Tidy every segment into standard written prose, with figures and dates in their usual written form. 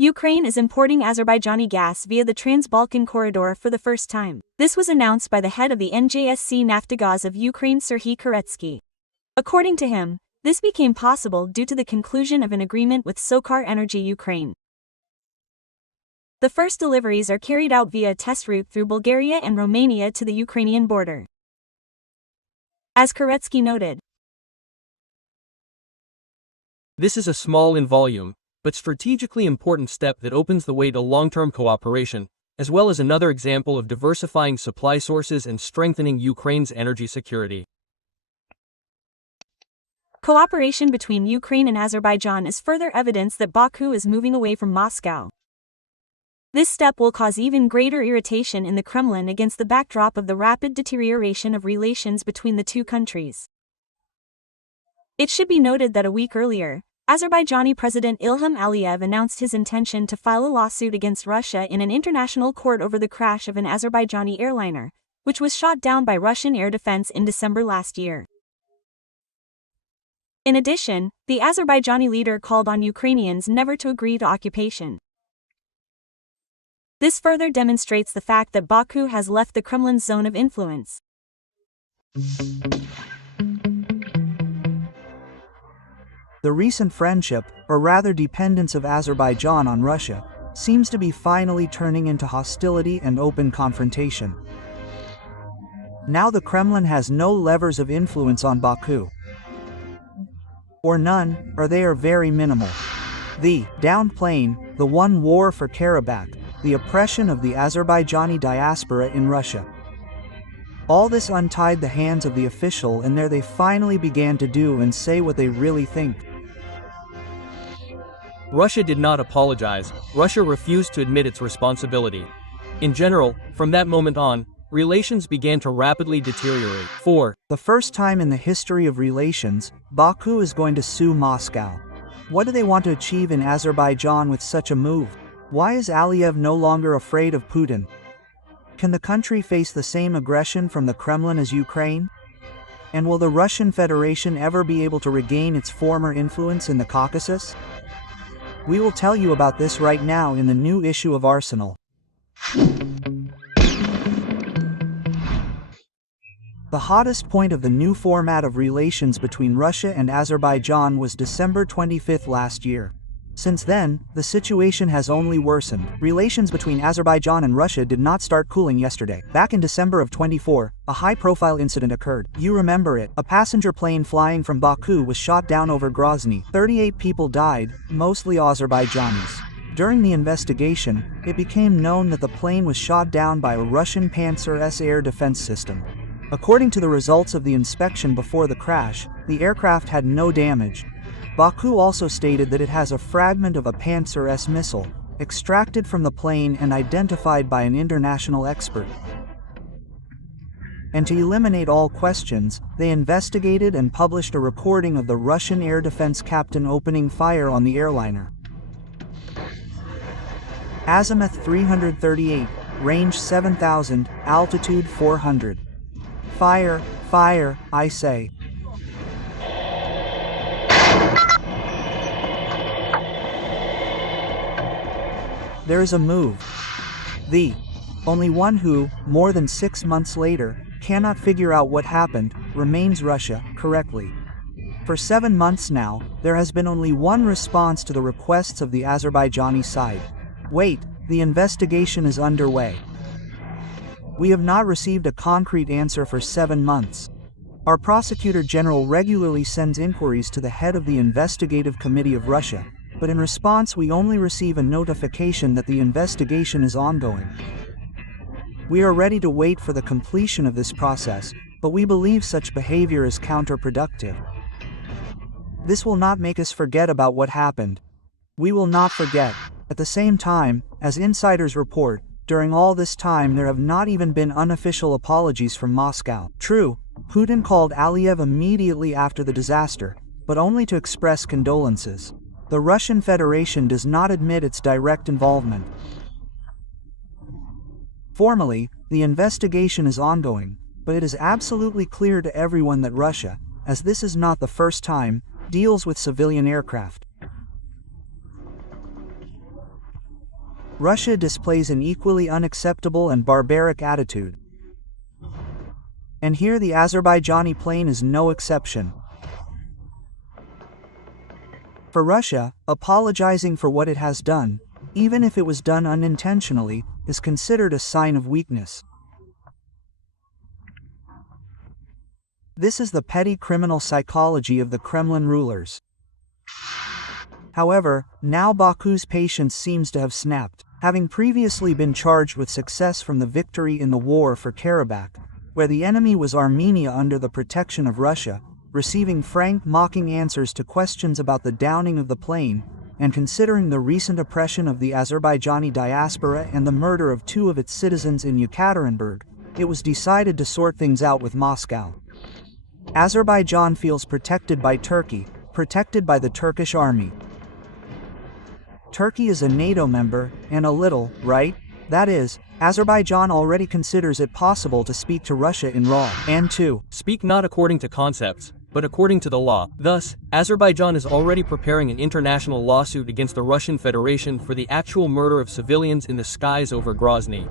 Ukraine is importing Azerbaijani gas via the Trans-Balkan corridor for the first time. This was announced by the head of the NJSC Naftogaz of Ukraine, Serhiy Koretsky. According to him, this became possible due to the conclusion of an agreement with Sokar Energy Ukraine. The first deliveries are carried out via a test route through Bulgaria and Romania to the Ukrainian border. As Koretsky noted, this is a small in volume, but strategically important step that opens the way to long-term cooperation, as well as another example of diversifying supply sources and strengthening Ukraine's energy security. Cooperation between Ukraine and Azerbaijan is further evidence that Baku is moving away from Moscow. This step will cause even greater irritation in the Kremlin against the backdrop of the rapid deterioration of relations between the two countries. It should be noted that a week earlier, Azerbaijani President Ilham Aliyev announced his intention to file a lawsuit against Russia in an international court over the crash of an Azerbaijani airliner, which was shot down by Russian air defense in December last year. In addition, the Azerbaijani leader called on Ukrainians never to agree to occupation. This further demonstrates the fact that Baku has left the Kremlin's zone of influence. The recent friendship, or rather dependence of Azerbaijan on Russia, seems to be finally turning into hostility and open confrontation. Now the Kremlin has no levers of influence on Baku. Or none, or they are very minimal. The downplaying, the one war for Karabakh, the oppression of the Azerbaijani diaspora in Russia. All this untied the hands of the official, and there they finally began to do and say what they really think. Russia did not apologize. Russia refused to admit its responsibility. In general, from that moment on, relations began to rapidly deteriorate. For the first time in the history of relations, Baku is going to sue Moscow. What do they want to achieve in Azerbaijan with such a move? Why is Aliyev no longer afraid of Putin? Can the country face the same aggression from the Kremlin as Ukraine? And will the Russian Federation ever be able to regain its former influence in the Caucasus? We will tell you about this right now in the new issue of Arsenal. The hottest point of the new format of relations between Russia and Azerbaijan was December 25 last year. Since then, the situation has only worsened. Relations between Azerbaijan and Russia did not start cooling yesterday. Back in December of 24, a high-profile incident occurred. You remember it. A passenger plane flying from Baku was shot down over Grozny. 38 people died, mostly Azerbaijanis. During the investigation, it became known that the plane was shot down by a Russian Panzer S air defense system. According to the results of the inspection before the crash, the aircraft had no damage. Baku also stated that it has a fragment of a Panzer S missile, extracted from the plane and identified by an international expert. And to eliminate all questions, they investigated and published a recording of the Russian air defense captain opening fire on the airliner. Azimuth 338, range 7,000, altitude 400. Fire, fire, I say. There is a move. The only one who, more than 6 months later, cannot figure out what happened, remains Russia, correctly. For 7 months now, there has been only one response to the requests of the Azerbaijani side. Wait, the investigation is underway. We have not received a concrete answer for 7 months. Our prosecutor general regularly sends inquiries to the head of the investigative committee of Russia, but in response we only receive a notification that the investigation is ongoing. We are ready to wait for the completion of this process, but we believe such behavior is counterproductive. This will not make us forget about what happened. We will not forget. At the same time, as insiders report, during all this time there have not even been unofficial apologies from Moscow. True, Putin called Aliyev immediately after the disaster, but only to express condolences. The Russian Federation does not admit its direct involvement. Formally, the investigation is ongoing, but it is absolutely clear to everyone that Russia, as this is not the first time, deals with civilian aircraft. Russia displays an equally unacceptable and barbaric attitude. And here the Azerbaijani plain is no exception. For Russia, apologizing for what it has done, even if it was done unintentionally, is considered a sign of weakness. This is the petty criminal psychology of the Kremlin rulers. However, now Baku's patience seems to have snapped. Having previously been charged with success from the victory in the war for Karabakh, where the enemy was Armenia under the protection of Russia, receiving frank mocking answers to questions about the downing of the plane, and considering the recent oppression of the Azerbaijani diaspora and the murder of 2 of its citizens in Yekaterinburg, it was decided to sort things out with Moscow. Azerbaijan feels protected by Turkey, protected by the Turkish army. Turkey is a NATO member, and a little, right? That is, Azerbaijan already considers it possible to speak to Russia in raw, and to speak not according to concepts, but according to the law. Thus, Azerbaijan is already preparing an international lawsuit against the Russian Federation for the actual murder of civilians in the skies over Grozny.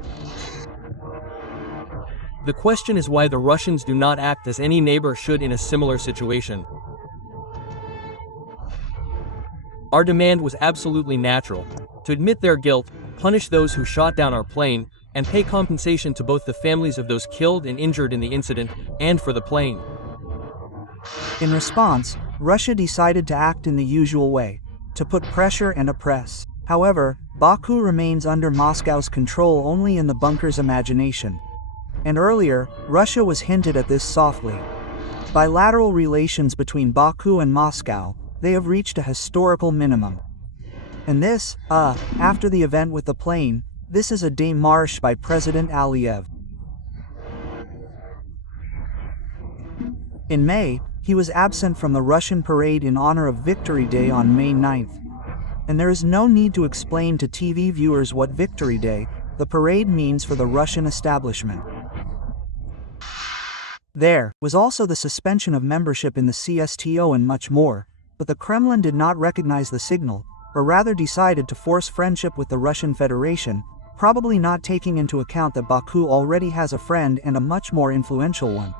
The question is why the Russians do not act as any neighbor should in a similar situation. Our demand was absolutely natural: to admit their guilt, punish those who shot down our plane, and pay compensation to both the families of those killed and injured in the incident, and for the plane. In response, Russia decided to act in the usual way, to put pressure and oppress. However, Baku remains under Moscow's control only in the bunker's imagination. And earlier, Russia was hinted at this softly. Bilateral relations between Baku and Moscow, they have reached a historical minimum. And this, after the event with the plane, this is a démarche by President Aliyev. In May, he was absent from the Russian parade in honor of Victory Day on May 9th. And there is no need to explain to TV viewers what Victory Day, the parade, means for the Russian establishment. There was also the suspension of membership in the CSTO and much more, but the Kremlin did not recognize the signal, or rather decided to force friendship with the Russian Federation, probably not taking into account that Baku already has a friend and a much more influential one.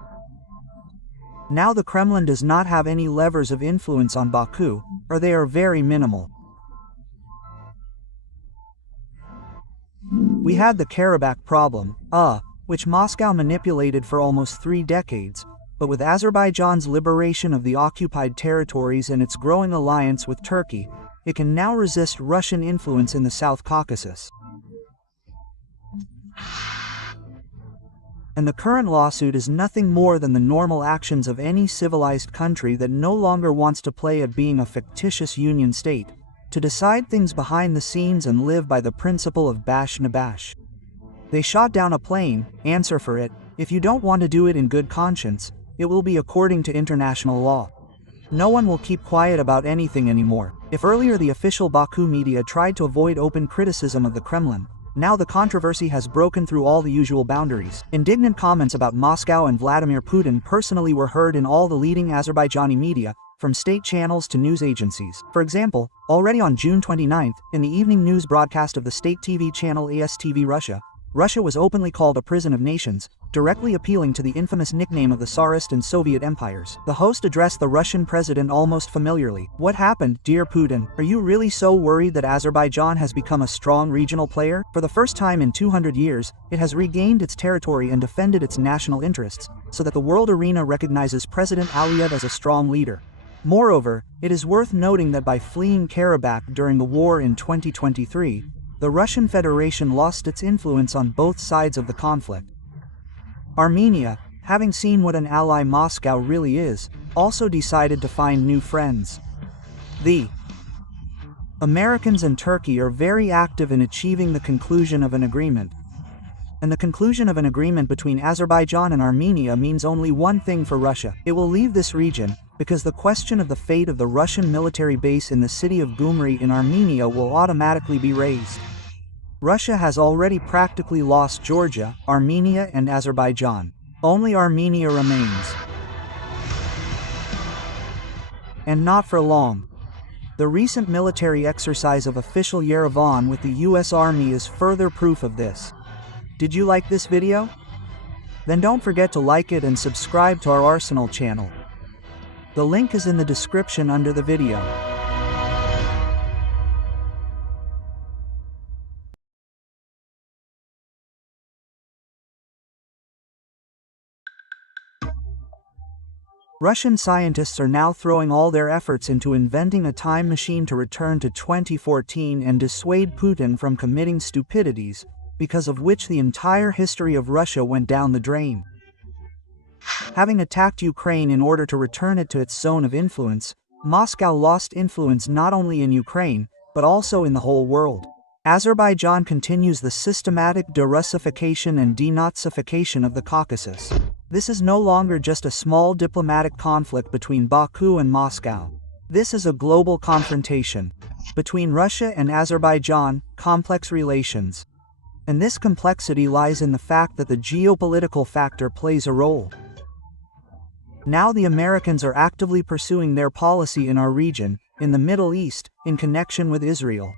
Now the Kremlin does not have any levers of influence on Baku, or they are very minimal. We had the Karabakh problem, which Moscow manipulated for almost 3 decades, but with Azerbaijan's liberation of the occupied territories and its growing alliance with Turkey, it can now resist Russian influence in the South Caucasus. And the current lawsuit is nothing more than the normal actions of any civilized country that no longer wants to play at being a fictitious union state, to decide things behind the scenes and live by the principle of bash na bash. They shot down a plane, answer for it. If you don't want to do it in good conscience, it will be according to international law. No one will keep quiet about anything anymore. If earlier the official Baku media tried to avoid open criticism of the Kremlin, now the controversy has broken through all the usual boundaries. Indignant comments about Moscow and Vladimir Putin personally were heard in all the leading Azerbaijani media, from state channels to news agencies. For example, already on June 29th, in the evening news broadcast of the state TV channel ASTV Russia, Russia was openly called a prison of nations, directly appealing to the infamous nickname of the Tsarist and Soviet empires. The host addressed the Russian president almost familiarly. "What happened, dear Putin? Are you really so worried that Azerbaijan has become a strong regional player? For the first time in 200 years, it has regained its territory and defended its national interests, so that the world arena recognizes President Aliyev as a strong leader." Moreover, it is worth noting that by fleeing Karabakh during the war in 2023, the Russian Federation lost its influence on both sides of the conflict. Armenia, having seen what an ally Moscow really is, also decided to find new friends. The Americans and Turkey are very active in achieving the conclusion of an agreement. And the conclusion of an agreement between Azerbaijan and Armenia means only one thing for Russia. It will leave this region, because the question of the fate of the Russian military base in the city of Gyumri in Armenia will automatically be raised. Russia has already practically lost Georgia, Armenia, and Azerbaijan. Only Armenia remains. And not for long. The recent military exercise of official Yerevan with the US Army is further proof of this. Did you like this video? Then don't forget to like it and subscribe to our Arsenal channel. The link is in the description under the video. Russian scientists are now throwing all their efforts into inventing a time machine to return to 2014 and dissuade Putin from committing stupidities, because of which the entire history of Russia went down the drain. Having attacked Ukraine in order to return it to its zone of influence, Moscow lost influence not only in Ukraine, but also in the whole world. Azerbaijan continues the systematic de-Russification and denazification of the Caucasus. This is no longer just a small diplomatic conflict between Baku and Moscow. This is a global confrontation between Russia and Azerbaijan, complex relations. And this complexity lies in the fact that the geopolitical factor plays a role. Now the Americans are actively pursuing their policy in our region, in the Middle East, in connection with Israel.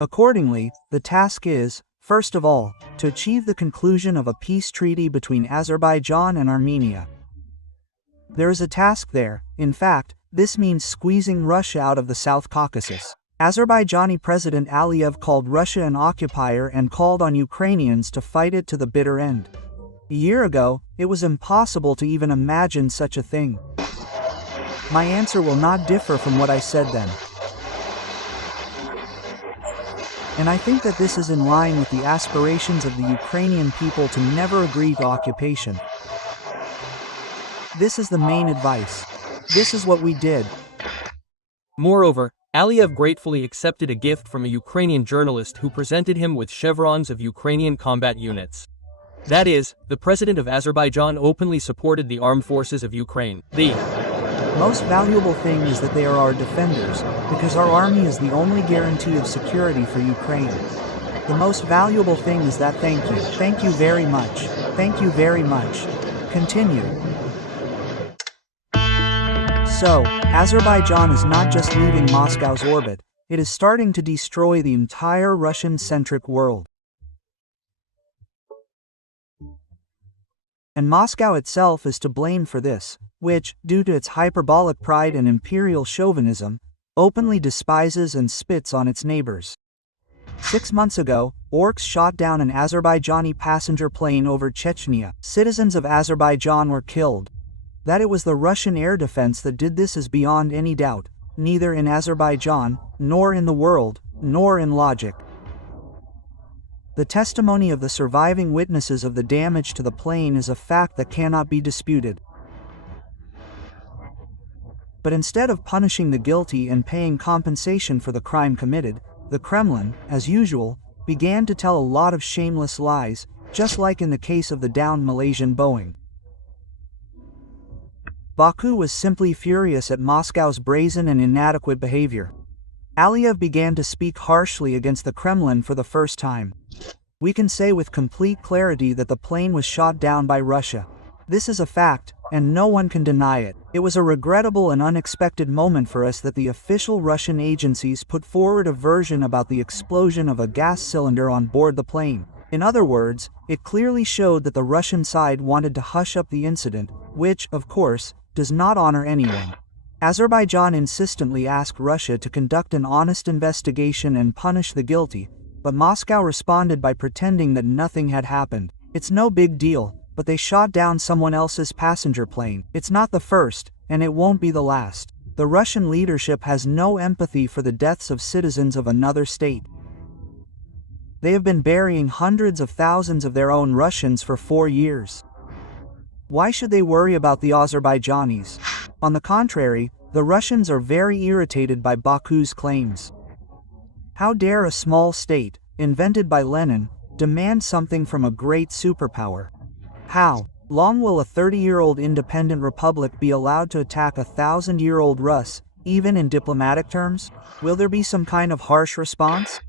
Accordingly, the task is, first of all, to achieve the conclusion of a peace treaty between Azerbaijan and Armenia. There is a task there. In fact, this means squeezing Russia out of the South Caucasus. Azerbaijani President Aliyev called Russia an occupier and called on Ukrainians to fight it to the bitter end. A year ago, it was impossible to even imagine such a thing. My answer will not differ from what I said then. And I think that this is in line with the aspirations of the Ukrainian people to never agree to occupation. This is the main advice. This is what we did. Moreover, Aliyev gratefully accepted a gift from a Ukrainian journalist who presented him with chevrons of Ukrainian combat units. That is, the president of Azerbaijan openly supported the armed forces of Ukraine. The most valuable thing is that they are our defenders, because our army is the only guarantee of security for Ukraine. The most valuable thing is that thank you very much, thank you very much. Continue. So, Azerbaijan is not just leaving Moscow's orbit, it is starting to destroy the entire Russian-centric world. And Moscow itself is to blame for this, which, due to its hyperbolic pride and imperial chauvinism, openly despises and spits on its neighbors. 6 months ago, orcs shot down an Azerbaijani passenger plane over Chechnya. Citizens of Azerbaijan were killed. That it was the Russian air defense that did this is beyond any doubt, neither in Azerbaijan, nor in the world, nor in logic. The testimony of the surviving witnesses of the damage to the plane is a fact that cannot be disputed. But instead of punishing the guilty and paying compensation for the crime committed, the Kremlin, as usual, began to tell a lot of shameless lies, just like in the case of the downed Malaysian Boeing. Baku was simply furious at Moscow's brazen and inadequate behavior. Aliyev began to speak harshly against the Kremlin for the first time. We can say with complete clarity that the plane was shot down by Russia. This is a fact, and no one can deny it. It was a regrettable and unexpected moment for us that the official Russian agencies put forward a version about the explosion of a gas cylinder on board the plane. In other words, it clearly showed that the Russian side wanted to hush up the incident, which, of course, does not honor anyone. Azerbaijan insistently asked Russia to conduct an honest investigation and punish the guilty, but Moscow responded by pretending that nothing had happened. It's no big deal, but they shot down someone else's passenger plane. It's not the first, and it won't be the last. The Russian leadership has no empathy for the deaths of citizens of another state. They have been burying hundreds of thousands of their own Russians for 4 years. Why should they worry about the Azerbaijanis? On the contrary, the Russians are very irritated by Baku's claims. How dare a small state, invented by Lenin, demand something from a great superpower? How long will a 30-year-old independent republic be allowed to attack a 1,000-year-old Rus, even in diplomatic terms? Will there be some kind of harsh response?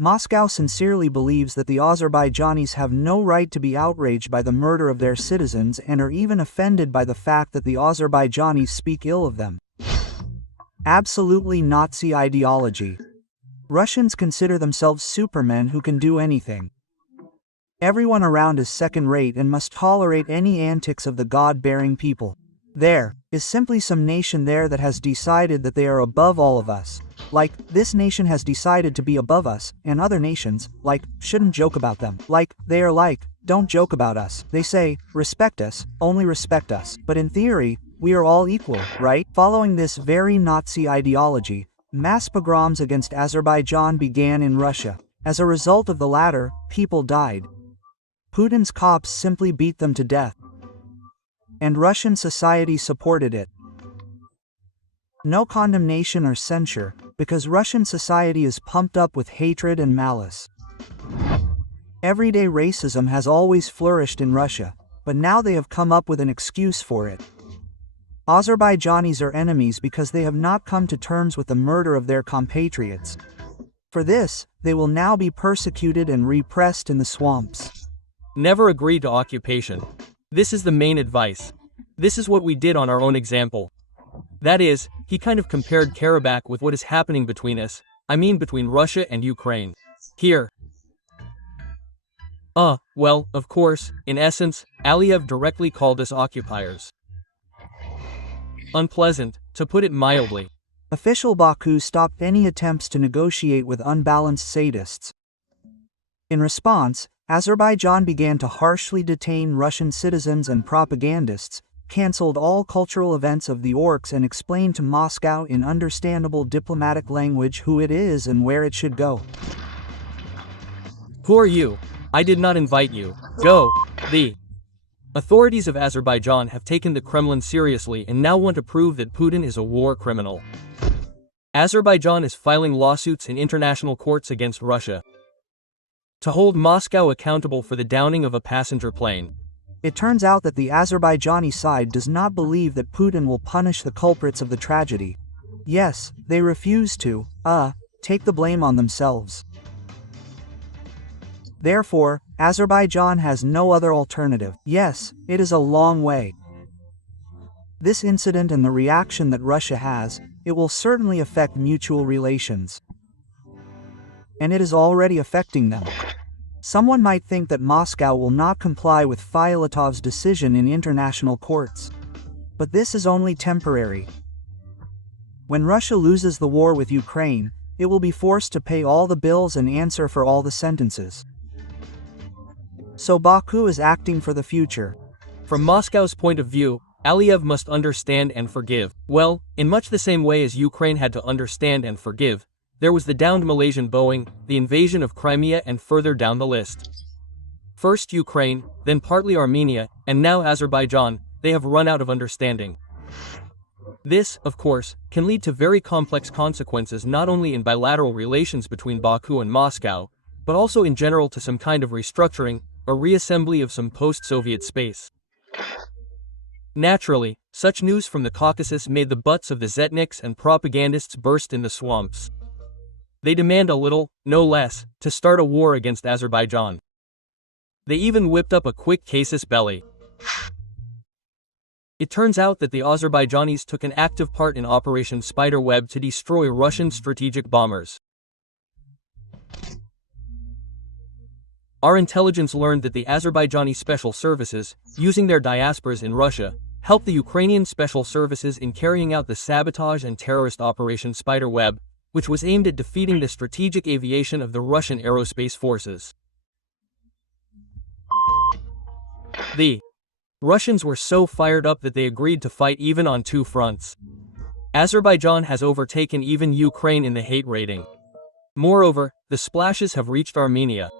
Moscow sincerely believes that the Azerbaijanis have no right to be outraged by the murder of their citizens and are even offended by the fact that the Azerbaijanis speak ill of them. Absolutely Nazi ideology. Russians consider themselves supermen who can do anything. Everyone around is second-rate and must tolerate any antics of the God-bearing people. There is simply some nation there that has decided that they are above all of us. Like, this nation has decided to be above us, and other nations, like, shouldn't joke about them. Like, they are like, don't joke about us. They say, respect us, only respect us. But in theory, we are all equal, right? Following this very Nazi ideology, mass pogroms against Azerbaijan began in Russia. As a result of the latter, people died. Putin's cops simply beat them to death. And Russian society supported it. No condemnation or censure, because Russian society is pumped up with hatred and malice. Everyday racism has always flourished in Russia, but now they have come up with an excuse for it. Azerbaijanis are enemies because they have not come to terms with the murder of their compatriots. For this, they will now be persecuted and repressed in the swamps. Never agree to occupation. This is the main advice. This is what we did on our own example. That is, he kind of compared Karabakh with what is happening between us, I mean between Russia and Ukraine. Here. Well, of course, in essence, Aliyev directly called us occupiers. Unpleasant, to put it mildly. Official Baku stopped any attempts to negotiate with unbalanced sadists. In response, Azerbaijan began to harshly detain Russian citizens and propagandists, cancelled all cultural events of the orcs and explained to Moscow in understandable diplomatic language who it is and where it should go. Who are you? I did not invite you. Go. The authorities of Azerbaijan have taken the Kremlin seriously and now want to prove that Putin is a war criminal. Azerbaijan is filing lawsuits in international courts against Russia to hold Moscow accountable for the downing of a passenger plane. It turns out that the Azerbaijani side does not believe that Putin will punish the culprits of the tragedy. Yes, they refuse to, take the blame on themselves. Therefore, Azerbaijan has no other alternative. Yes, it is a long way. This incident and the reaction that Russia has, it will certainly affect mutual relations. And it is already affecting them. Someone might think that Moscow will not comply with Fialatov's decision in international courts. But this is only temporary. When Russia loses the war with Ukraine, it will be forced to pay all the bills and answer for all the sentences. So Baku is acting for the future. From Moscow's point of view, Aliyev must understand and forgive. Well, in much the same way as Ukraine had to understand and forgive, there was the downed Malaysian Boeing, the invasion of Crimea, and further down the list. First Ukraine, then partly Armenia, and now Azerbaijan, they have run out of understanding. This, of course, can lead to very complex consequences not only in bilateral relations between Baku and Moscow, but also in general to some kind of restructuring, or reassembly of some post-Soviet space. Naturally, such news from the Caucasus made the butts of the Zetniks and propagandists burst in the swamps. They demand a little, no less, to start a war against Azerbaijan. They even whipped up a quick casus belli. It turns out that the Azerbaijanis took an active part in Operation Spiderweb to destroy Russian strategic bombers. Our intelligence learned that the Azerbaijani special services, using their diasporas in Russia, helped the Ukrainian special services in carrying out the sabotage and terrorist Operation Spiderweb, which was aimed at defeating the strategic aviation of the Russian aerospace forces. The Russians were so fired up that they agreed to fight even on two fronts. Azerbaijan has overtaken even Ukraine in the hate rating. Moreover, the splashes have reached Armenia.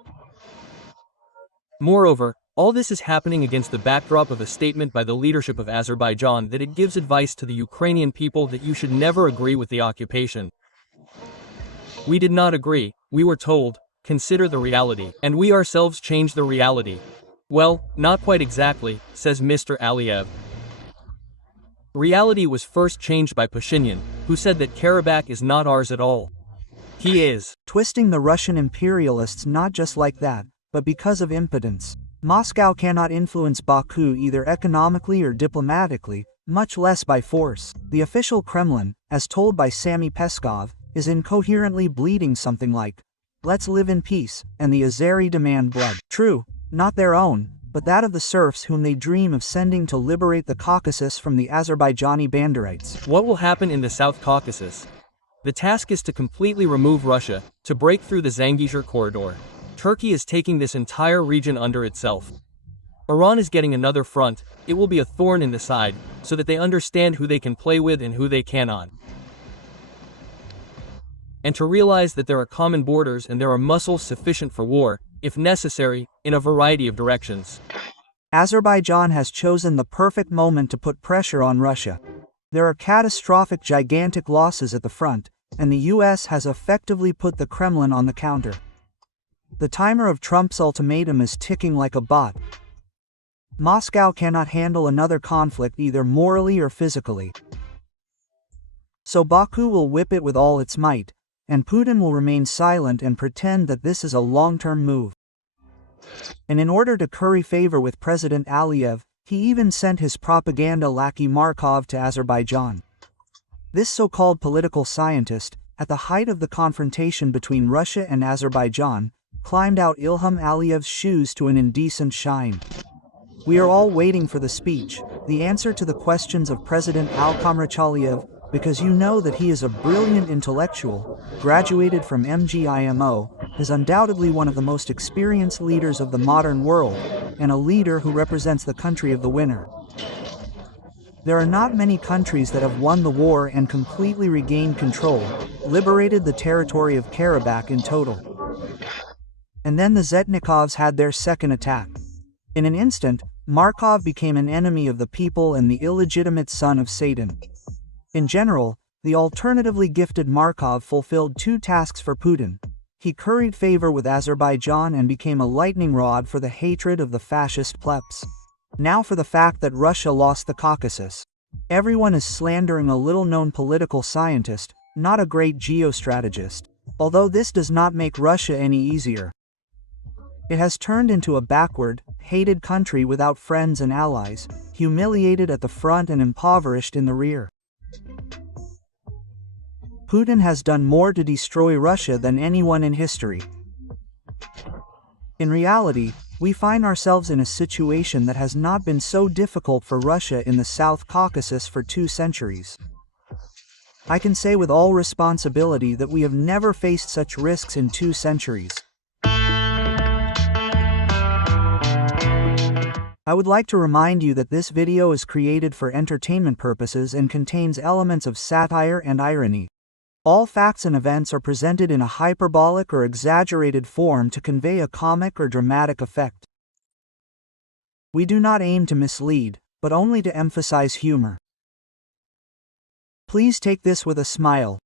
Moreover, all this is happening against the backdrop of a statement by the leadership of Azerbaijan that it gives advice to the Ukrainian people that you should never agree with the occupation. We did not agree, we were told, consider the reality, and we ourselves changed the reality. Well, not quite exactly, says Mr. Aliyev. Reality was first changed by Pashinyan, who said that Karabakh is not ours at all. He is twisting the Russian imperialists not just like that, but because of impotence. Moscow cannot influence Baku either economically or diplomatically, much less by force. The official Kremlin, as told by Sammy Peskov, is incoherently bleating something like, "Let's live in peace," and the Azeri demand blood. True, not their own, but that of the serfs whom they dream of sending to liberate the Caucasus from the Azerbaijani Banderites. What will happen in the South Caucasus? The task is to completely remove Russia, to break through the Zangezur corridor. Turkey is taking this entire region under itself. Iran is getting another front. It will be a thorn in the side, so that they understand who they can play with and who they cannot. And to realize that there are common borders and there are muscles sufficient for war, if necessary, in a variety of directions. Azerbaijan has chosen the perfect moment to put pressure on Russia. There are catastrophic gigantic losses at the front, and the US has effectively put the Kremlin on the counter. The timer of Trump's ultimatum is ticking like a bot. Moscow cannot handle another conflict either morally or physically. So Baku will whip it with all its might, and Putin will remain silent and pretend that this is a long-term move. And in order to curry favor with President Aliyev, he even sent his propaganda lackey Markov to Azerbaijan. This so-called political scientist, at the height of the confrontation between Russia and Azerbaijan, climbed out Ilham Aliyev's shoes to an indecent shine. We are all waiting for the speech, the answer to the questions of President Aliyev, because you know that he is a brilliant intellectual, graduated from MGIMO, is undoubtedly one of the most experienced leaders of the modern world, and a leader who represents the country of the winner. There are not many countries that have won the war and completely regained control, liberated the territory of Karabakh in total. And then the Zetnikovs had their second attack. In an instant, Markov became an enemy of the people and the illegitimate son of Satan. In general, the alternatively gifted Markov fulfilled two tasks for Putin. He curried favor with Azerbaijan and became a lightning rod for the hatred of the fascist plebs. Now for the fact that Russia lost the Caucasus. Everyone is slandering a little-known political scientist, not a great geostrategist, although this does not make Russia any easier. It has turned into a backward, hated country without friends and allies, humiliated at the front and impoverished in the rear. Putin has done more to destroy Russia than anyone in history. In reality, we find ourselves in a situation that has not been so difficult for Russia in the South Caucasus for 2 centuries. I can say with all responsibility that we have never faced such risks in 2 centuries. I would like to remind you that this video is created for entertainment purposes and contains elements of satire and irony. All facts and events are presented in a hyperbolic or exaggerated form to convey a comic or dramatic effect. We do not aim to mislead, but only to emphasize humor. Please take this with a smile.